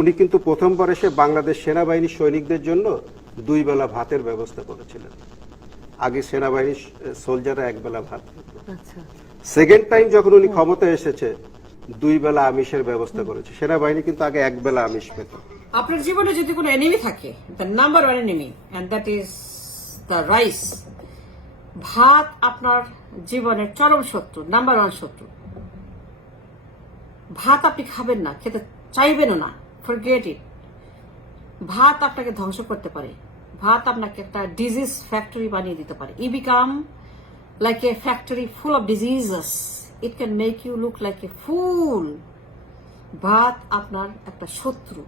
উনি কিন্তু প্রথমবার এসে বাংলাদেশ সেনাবাহিনীর সৈনিকদের জন্য 2 বেলা ভাতের ব্যবস্থা করেছিলেন। আগে সেনাবাহিনীর সোলজাররা 1 বেলা ভাত খেত। আচ্ছা, সেকেন্ড টাইম যখন উনি ক্ষমতায় এসেছে 2 বেলা আমিষের ব্যবস্থা করেছে। সেনাবাহিনী কিন্তু আগে 1 বেলা আমিষ পেত। আপনার জীবনে যদি কোনো এনিমি থাকে, the number 1 enemy and that is the rice. ভাত আপনার জীবনের চরম শত্রু, নাম্বার 1 শত্রু। ভাত আপনি খাবেন না, খেতে চাইবেনও না, ফরগেট ইট। ভাত আপনাকে ধ্বংস করতে পারে, ভাত আপনাকে একটা ডিজিজ ফ্যাক্টরি বানিয়ে দিতে পারে। You become like a factory full of diseases. It can make you look like a fool. ভাত আপনার একটা শত্রু,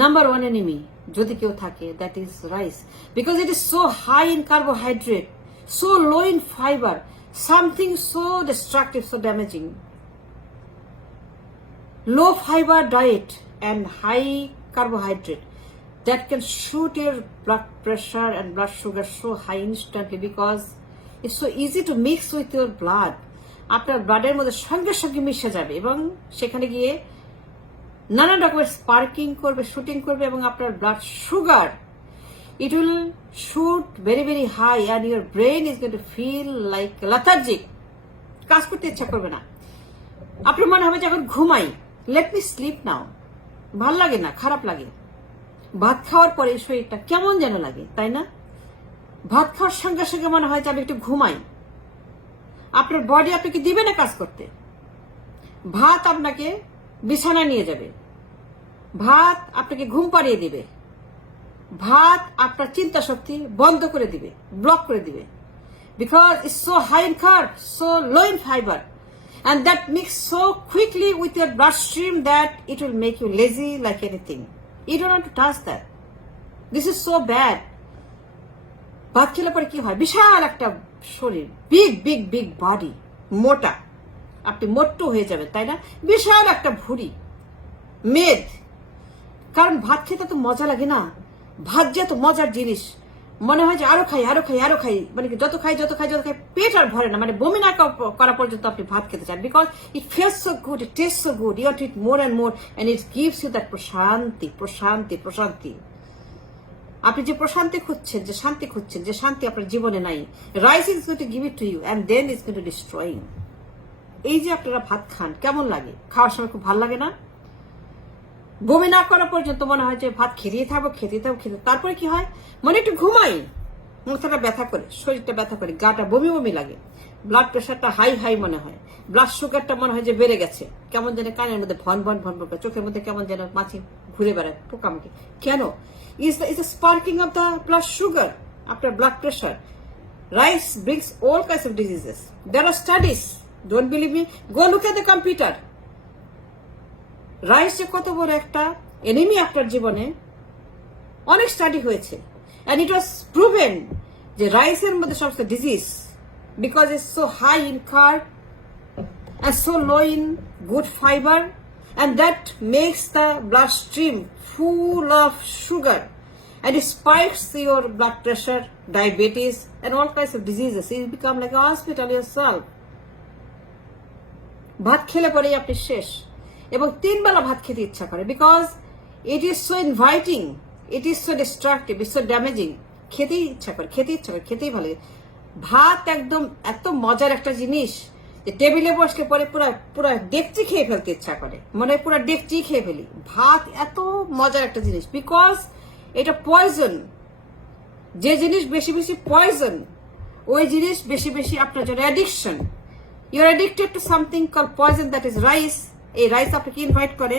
নাম্বার 1 এনিমি যদি কেউ থাকে, that is rice, because it is so high in carbohydrate, so low in fibre, something so destructive, so damaging. Low fiber diet and high carbohydrate that can shoot your blood pressure and blood sugar so high instantly because it's so easy to mix with your blood. আপনার ব্লাডের মধ্যে সঙ্গে সঙ্গে মিশে যাবে এবং সেখানে গিয়ে নানা রকমের স্পার্কিং করবে, শুটিং করবে এবং আপনার blood sugar it will shoot very very high and your brain is going to feel like lethargic. কাজ করতে ইচ্ছা করবে না। আপনার মনে হবে যখন ঘুমাই, লেট মি স্লিপ নাও, ভাল লাগে না, খারাপ লাগে। ভাত খাওয়ার পরে শরীরটা কেমন যেন লাগে, তাই না? ভাত খাওয়ার সঙ্গে সঙ্গে মনে হয় যে আমি একটু ঘুমাই। আপনার বডি আপনাকে দিবে না কাজ করতে। ভাত আপনাকে বিছানা নিয়ে যাবে, ভাত আপনাকে ঘুম পাড়িয়ে দিবে, ভাত আপনার চিন্তা শক্তি বন্ধ করে দিবে, ব্লক করে দিবে, because it's so high in carb, so low in fibre. And that mix so quickly with your bloodstream that it will make you lazy like anything. You don't want to touch that. This is so bad. ভাত খেলে পরে কি হয়? বিশাল একটা শরীর, big big big body, মোটা, আপনি মোট্টু হয়ে যাবেন, তাই না? বিশাল একটা ভুঁড়ি, মেদ। কারণ ভাত খেতে তো মজা লাগে না। ভাত যে তো মজার জিনিস, মনে হয় যে আরো খাই আরো খাই আরো খাই, মানে যত খাই যত খাই যত খাই, পেট আর ভরে না, মানে বমি না করা পর্যন্ত আপনি ভাত খেতে চান, because it feels so good, it taste so good, you want it more and more and it gives you that প্রশান্তি প্রশান্তি প্রশান্তি। আপনি যে প্রশান্তি খুঁজছেন, যে শান্তি খুঁজছেন, যে শান্তি আপনার জীবনে নাই, rice is going to give it to you and then is going to destroy you. এই যে আপনারা ভাত খান, কেমন লাগে? খাওয়ার সময় খুব ভালো লাগে না? বমি না করা পর্যন্ত মনে হয় যে ভাত খেতেই থাকবো খেতেই থাকবো খেতে। তারপরে কি হয়? মনে একটু ঘুমাই, মাথাটা ব্যথা করে, শরীরটা ব্যথা করে, গাটা বমি বমি লাগে, ব্লাড প্রেশারটা হাই হাই মনে হয়, ব্লাড সুগারটা মনে হয় যে বেড়ে গেছে, কেমন যেন কানের মধ্যে ভন ভন ভন ভন করে, চোখের মধ্যে কেমন যেন মাছি ঘুরে বেড়ায়, পোকামাকি। কেন? Is the sparking of the blood sugar, আপনার blood pressure. Rice brings all kinds of diseases. There are studies, don't believe me, go look at the computer. Rice যে কত বড় একটা এনিমি আপনার জীবনে, অনেক স্টাডি হয়েছে, and it was proven যে রাইসের মধ্যে সমস্ত disease, because it's so high in carb and so low in good fiber, and that makes the bloodstream full of sugar and it spikes your blood pressure, diabetes and all kinds of diseases. You become like a hospital yourself. ভাত খেলে পরেই আপনি শেষ, এবং 3 বেলা ভাত খেতে ইচ্ছা করে, because it is so inviting, it is so destructive, it's so damaging. খেতেই ইচ্ছা করে, খেতে ইচ্ছা করে, খেতেই ভালো লাগে। ভাত একদম এত মজার একটা জিনিস যে টেবিলে বসলে পরে পুরা পুরা ডেকচি খেয়ে ফেলতে ইচ্ছা করে, মনে হয় পুরা ডেকচি খেয়ে ফেলি। ভাত এত মজার একটা জিনিস, বিকজ এটা পয়জন। যে জিনিস বেশি বেশি পয়জন, ওই জিনিস বেশি বেশি আপনার জন্য addiction. You are addicted to something call poison, that is rice. এই রাইস আপনাকে ইনভাইট করে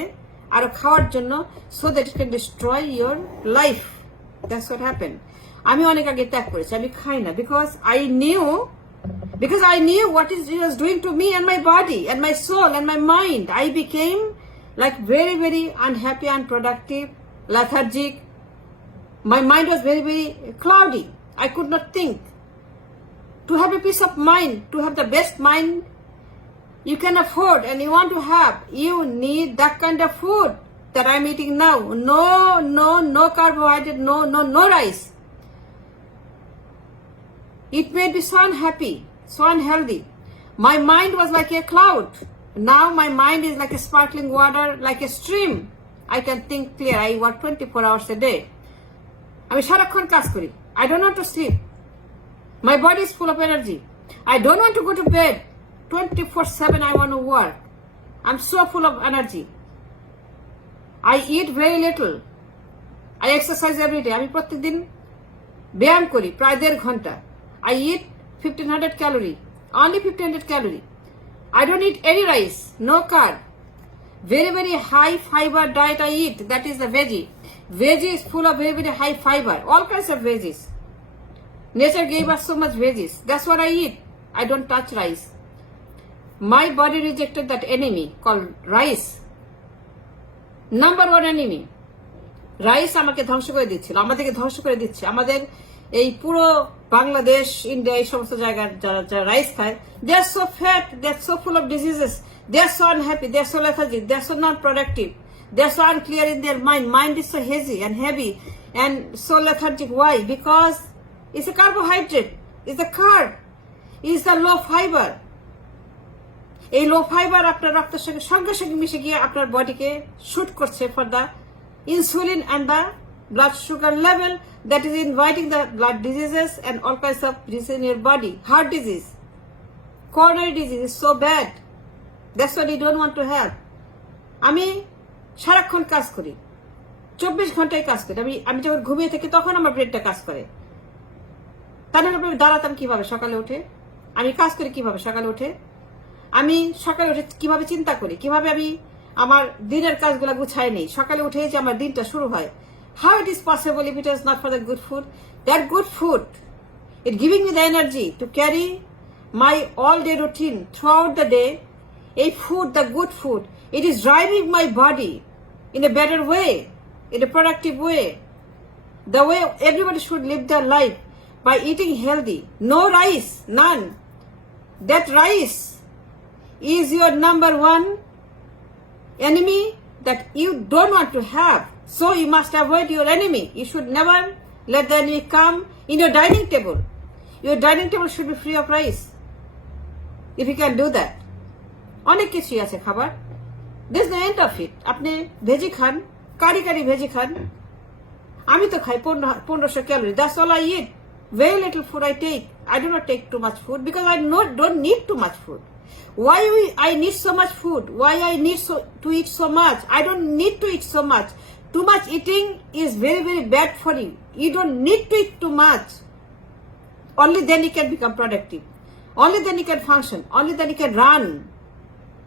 আরো খাওয়ার জন্য, so that it can destroy your life. That's what happen. আমি অনেক আগে ত্যাগ করেছি, আমি খাই না, because I knew what it was doing to me and my body and my soul and my mind. I became like very very unhappy, unproductive, lethargic. My mind was very very cloudy. I could not think. To have a peace of mind, to have the best mind you can afford and you want to have, you need that kind of food that I'm eating now. No carbohydrate, no rice. It made me so unhappy, so unhealthy. My mind was like a cloud. Now my mind is like a sparkling water, like a stream. I can think clear. I work 24 hours a day. আমি সারাক্ষণ কাজ করি. I don't want to sleep. My body is full of energy. I don't want to go to bed. 24/7 I want to work. I'm so full of energy. I eat very little. I exercise every day. আমি প্রতিদিন ব্যায়াম করি প্রায় 1.5 ঘন্টা. I eat 1500 calorie. Only 1500 calorie. I don't eat any rice. No carb. Very, very high fiber diet I eat. That is the veggie. Veggie is full of very, very high fiber. All kinds of veggies. Nature gave us so much veggies. That's what I eat. I don't touch rice. My body rejected that enemy called rice. Number one enemy. Rice আমাকে ধ্বংস করে দিচ্ছিল, আমাদেরকে ধ্বংস করে দিচ্ছে। আমাদের এই পুরো বাংলাদেশ, ইন্ডিয়া, এই সমস্ত জায়গার যারা রাইস খায়, they are so fat, they are so full of diseases, they are so unhappy, they are so lethargic, they are so not productive, they are so unclear in their mind. Mind is so hazy and heavy and so lethargic. Why? Because it's a carbohydrate, it's a carb, it's a low fiber. এই লো fibre আপনার রক্তের সঙ্গে সঙ্গে সঙ্গে মিশে গিয়ে আপনার বডিকে shoot করছে for the insulin and the blood sugar level that is inviting the blood diseases and all kinds of diseases in your body. Heart disease, coronary disease is so bad. That's what you don't want to have. আমি সারাক্ষণ কাজ করি, 24 ঘন্টায় কাজ করি. আমি যখন ঘুমিয়ে থাকি তখন আমার ব্রেনটা কাজ করে. তাহলে আমি দাঁড়াতাম কিভাবে সকালে উঠে? আমি কাজ করি কিভাবে সকালে উঠে? আমি সকালে উঠে কিভাবে চিন্তা করি, কিভাবে আমি আমার দিনের কাজগুলো গুছায় নেই, সকালে উঠে যে আমার দিনটা শুরু হয়. How it is possible if it is not for the good food? That good food, it giving me the energy to carry my all day routine throughout the day. A food, the good food, it is driving my body in a better way, in a productive way. The way everybody should live their life by eating healthy. No rice, none. That rice is your number one enemy that you don't want to have. So you must avoid your enemy. You should never let the enemy come in your dining table. Your dining table should be free of rice. If you can do that. অনেক কিছুই আছে খাবার. This is the end of it. আপনি veggie খান, কারি কারি veggie খান. আমি তো খাই 1500 calories. That's all I eat. Very little food I take. I do not take too much food because I don't need too much food. Why I need so much food? Why I need to eat so much? I don't need to eat so much. Too much eating is very, very bad for you. You don't need to eat too much. Only then you can become productive. Only then you can function. Only then you can run.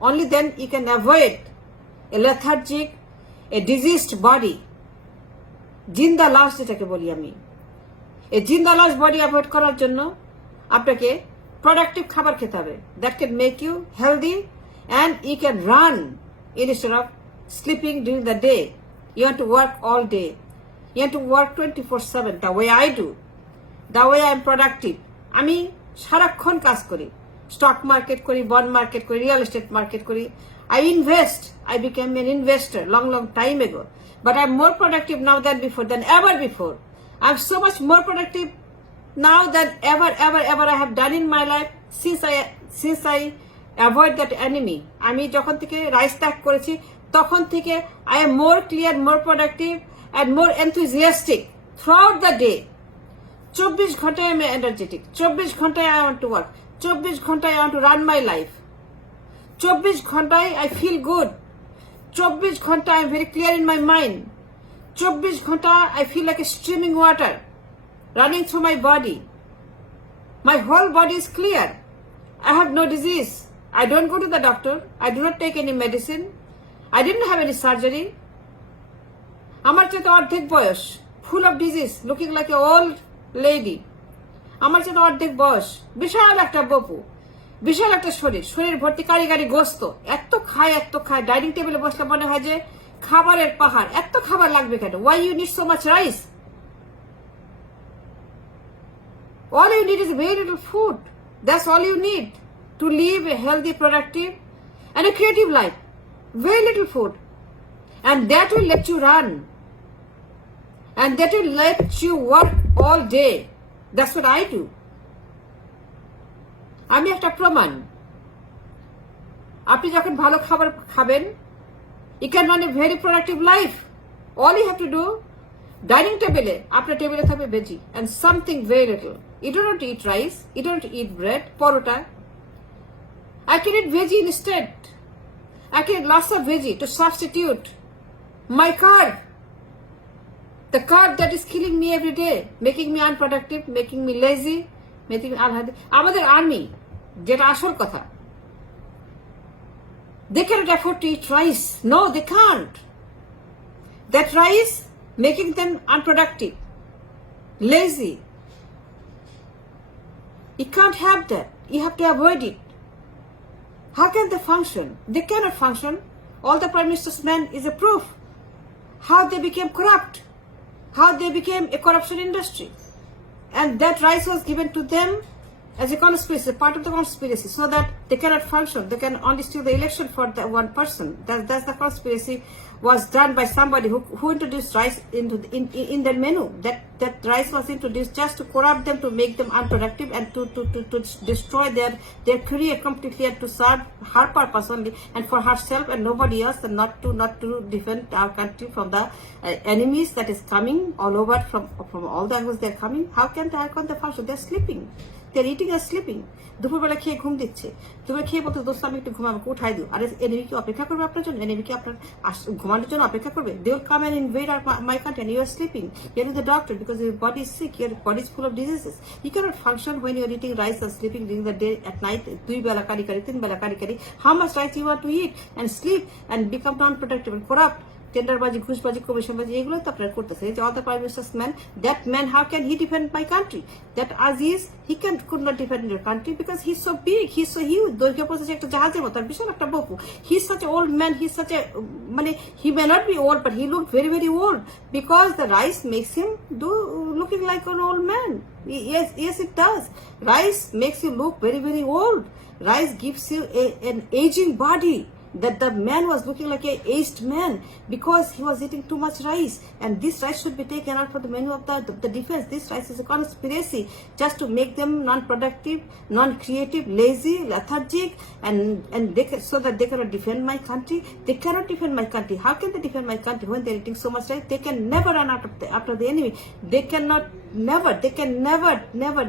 Only then you can avoid a lethargic, a diseased body. জিন্দা লাশ যেটাকে বলি আমি, এই জিন্দা লাশ body avoid করার জন্য আপনাকে productive খাবার খেতে হবে. That can make you healthy and you can run instead of sleeping during the day. You have to work all day. You have to work 24/7 the way I do. The way I am productive. আমি সারাক্ষণ কাজ করি. Stock market করি, bond market করি, real estate market করি. I invest. I became an investor long time ago. But I'm more productive now than ever before. I'm so much more productive now than ever I have done in my life since I avoid that enemy. আমি যখন থেকে rice ত্যাগ করেছি তখন থেকে I am more clear, more productive and more enthusiastic throughout the day. 24 ঘন্টায় আমি energetic. 24 ঘন্টায় I want to work. 24 ঘন্টায় I want to run my life. 24 ঘন্টায় I feel good. 24 ঘন্টা I am very clear in my mind. 24 ঘন্টা I feel like a streaming water running through my body. My whole body is clear. I have no disease. I don't go to the doctor. I do not take any medicine. I didn't have any surgery. আমার চেয়ে অর্ধেক বয়স, full of disease, looking like a old lady. আমার চেয়ে অর্ধেক বয়স, বিশাল একটা বপু, বিশাল একটা শরীর ভর্তি কারি গোস্ত, এত খায়, ডাইনিং টেবিলে বসলে মনে হয় যে খাবারের পাহাড়. এত খাবার লাগবে কেন? Why you need so much rice? All you need is very little food. That's all you need to live a healthy, productive and a creative life. Very little food. And that will let you run. And that will let you work all day. That's what I do. আমি একটা প্রমাণ. আপনি যখন ভালো খাবার খাবেন, You can run a very productive life. All you have to do, dining table, after table থাকবে veggie and something very little. You don't have to eat rice, you don't have to eat bread, porota. I can eat veggie instead. I can eat lots of veggie to substitute my carb. The carb that is killing me every day, making me unproductive, making me lazy, making me unhealthy. আমাদের army, যেটা আসল কথা, they cannot afford to eat rice. No, they can't. That rice making them unproductive, lazy. You can't have that. You have to avoid it. How can they function? They cannot function. All the Prime Minister's men is a proof. How they became corrupt. How they became a corruption industry. And that rice was given to them as a conspiracy, part of the conspiracy, so that they cannot function. They can only steal the election for that one person. That's the conspiracy was done by somebody who introduced rice into in their menu. That rice was introduced just to corrupt them, to make them unproductive, and to destroy their career completely, and to serve her purpose only and for herself and nobody else, and not to defend our country from the enemies that is coming all over from all the angles they're coming. How can they function? They're sleeping. They're eating and sleeping. দুপুরবেলা খেয়ে ঘুম দিচ্ছে, দুপুরে খেয়ে বলতে দোস্ত আমি একটু ঘুমাবো, উঠাই দিও। আর এনিমি কি অপেক্ষা করবে আপনার জন্য? এনিমি কি আপনার ঘুমানোর জন্য অপেক্ষা করবে? They will come and invade my country and you are sleeping. You're to the doctor because your body is sick, your body is full of diseases. You cannot function when you're eating rice and sleeping during the day, at night, 2 Bela curry curry, 3 Bela curry curry. How much rice you want to eat and sleep and become non-productive and corrupt? টেন্ডারবাজি, ঘুষবাজি, কমিশনবাজি, এগুলো তো আপনারা করতেছে। যে all the Prime Minister's man, that man, how can he defend my country? That Aziz, he could not defend your country because he's so big, he's so huge. দৈর্ঘ্য পৌঁছেছে একটা জাহাজের মতো, আর বিশাল একটা বকু। He's such an old man, he's such a, মানে he may not be old, but he looked very, very old because the rice makes him looking like an old man. Yes, it does. Rice makes you look very, very old. Rice gives you an aging body. That the man was looking like an aged man because he was eating too much rice, and this rice should be taken out from the menu of the defense. This rice is a conspiracy just to make them non-productive, non-creative, lazy, lethargic, and so that they cannot defend my country. They cannot defend my country. How can they defend my country when they're eating so much rice? They can never run after the enemy. They can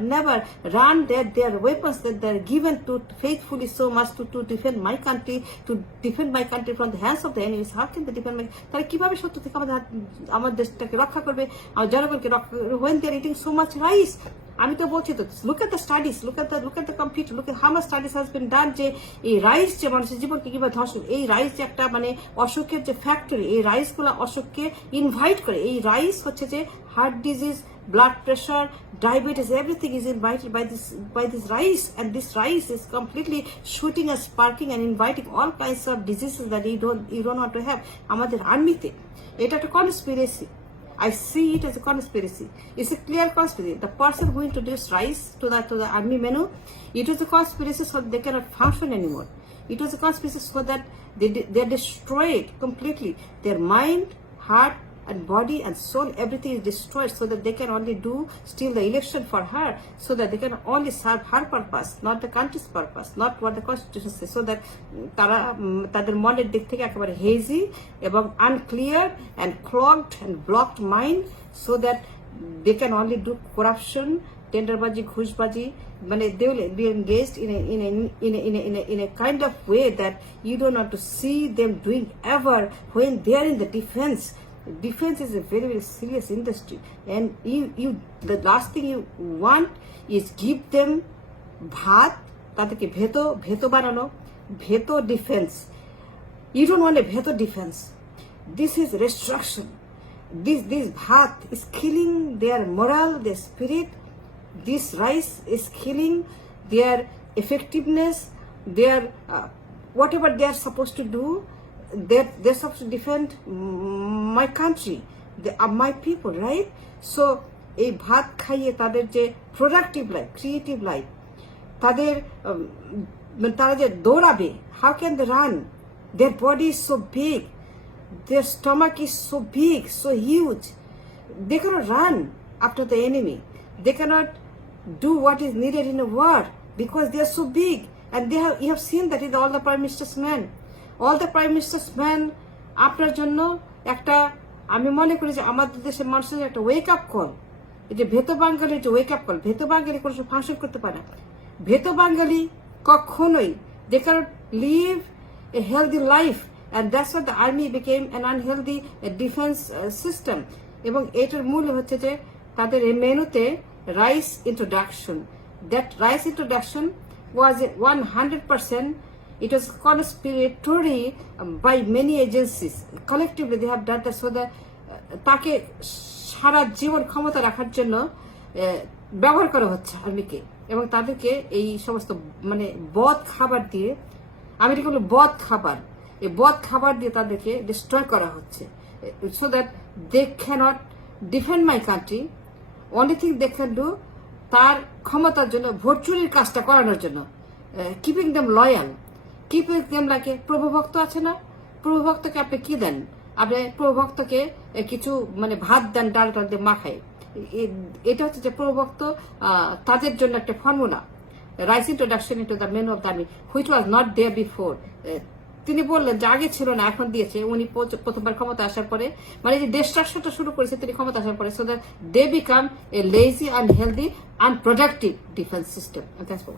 never run their weapons that they're given to faithfully so much to defend my country, to defend my country from the hands of the enemies. How can they defend my? তারা কিভাবে শত্রু থেকে আমার দেশটাকে রক্ষা করবে, আমার জনগণকে রক্ষা করবে when they're eating so much rice? আমি তো বলছি তো, look at the studies, look at the computer, look at how much studies has been done, যে এই রাইস যে মানুষের জীবনকে কিভাবে ধ্বংস, এই রাইস যে একটা মানে অসুখের যে ফ্যাক্টরি, এই রাইসগুলো অসুখকে ইনভাইট করে। এই রাইস হচ্ছে যে heart disease, blood pressure, diabetes, everything is invited by this rice, and this rice is completely shooting and sparking and inviting all kinds of diseases that you don't want to have. আমাদের আর্মিতে এটা একটা conspiracy. I see it as a conspiracy. It's a clear conspiracy. The person who introduced rice to the army menu, it was a conspiracy so they cannot function anymore. It was a conspiracy so that they destroyed completely their mind, heart, and body and soul. Everything is destroyed so that they can only steal the election for her, so that they can only serve her purpose, not the country's purpose, not what the constitution says, so that তাদের মনের দিক থেকে একেবারে hazy এবং unclear and clogged and blocked mind, so that they can only do corruption, টেন্ডারবাজি, ঘুষবাজি, মানে they will be engaged in a kind of way that you don't want to see them doing ever when they are in the defense. Defense is a very, very serious industry, and the last thing you want is give them bhat, তাদেরকে ভেতো বানানো, ভেতো defense. You don't want a ভেতো defense. This is destruction. This bhat is killing their morale, their spirit. This rice is killing their effectiveness, their whatever they are supposed to do. They're supposed to defend my country, my people, right? So এই ভাত খাইয়ে তাদের যে productive life, creative life, তারা যে দৌড়াবে, how can they run? Their body is so big, their stomach is so big, so huge. They cannot run after the enemy. They cannot do what is needed in a war because they are so big. And you have seen that in all the Prime Minister's men. All the Prime Minister's men আপনার জন্য একটা, আমি মনে করি যে আমাদের দেশের মানুষের একটা ওয়েক আপ কল, এই যে ভেতো বাঙালি একটা ওয়েক আপ কল। ভেতো বাঙালি কোনো সময় ফাংশন করতে পারে না। ভেতো বাঙালি কখনোই they cannot live a healthy life, and that's why the army became an unhealthy defense system. এবং এটার মূল হচ্ছে যে তাদের এই মেনুতে rice introduction. That rice introduction was 100%, it was conspiratory by many agencies. Collectively they have done that so that তাকে সারা জীবন ক্ষমতা রাখার জন্য ব্যবহার করা হচ্ছে আর্মিকে, এবং তাদেরকে এই সমস্ত মানে বদ খাবার দিয়ে, আমেরিকা হলো বদ খাবার, এই বদ খাবার দিয়ে তাদেরকে ডিস্ট্রয় করা হচ্ছে, so that they cannot defend my country. Only thing they can do, তার ক্ষমতার জন্য ভোট চুরির কাজটা করানোর জন্য, keeping them loyal, keeping them like প্রভুভক্ত আছে না, প্রভুভক্তকে আপনি কি দেন? আপনি প্রভুভক্তকে কিছু মানে ভাত দেন, ডাল টাল দিয়ে মাখায়। এটা হচ্ছে যে প্রভুভক্ত তাদের জন্য একটা formula, rice introduction into the menu of the army, which was not there before. তিনি বললেন যে আগে ছিল না, এখন দিয়েছে। উনি প্রথমবার ক্ষমতা আসার পরে মানে যে ডিস্ট্রাকশনটা শুরু করেছে তিনি ক্ষমতা আসার পরে, so that they became a lazy, unhealthy, unproductive defence system. Thanks for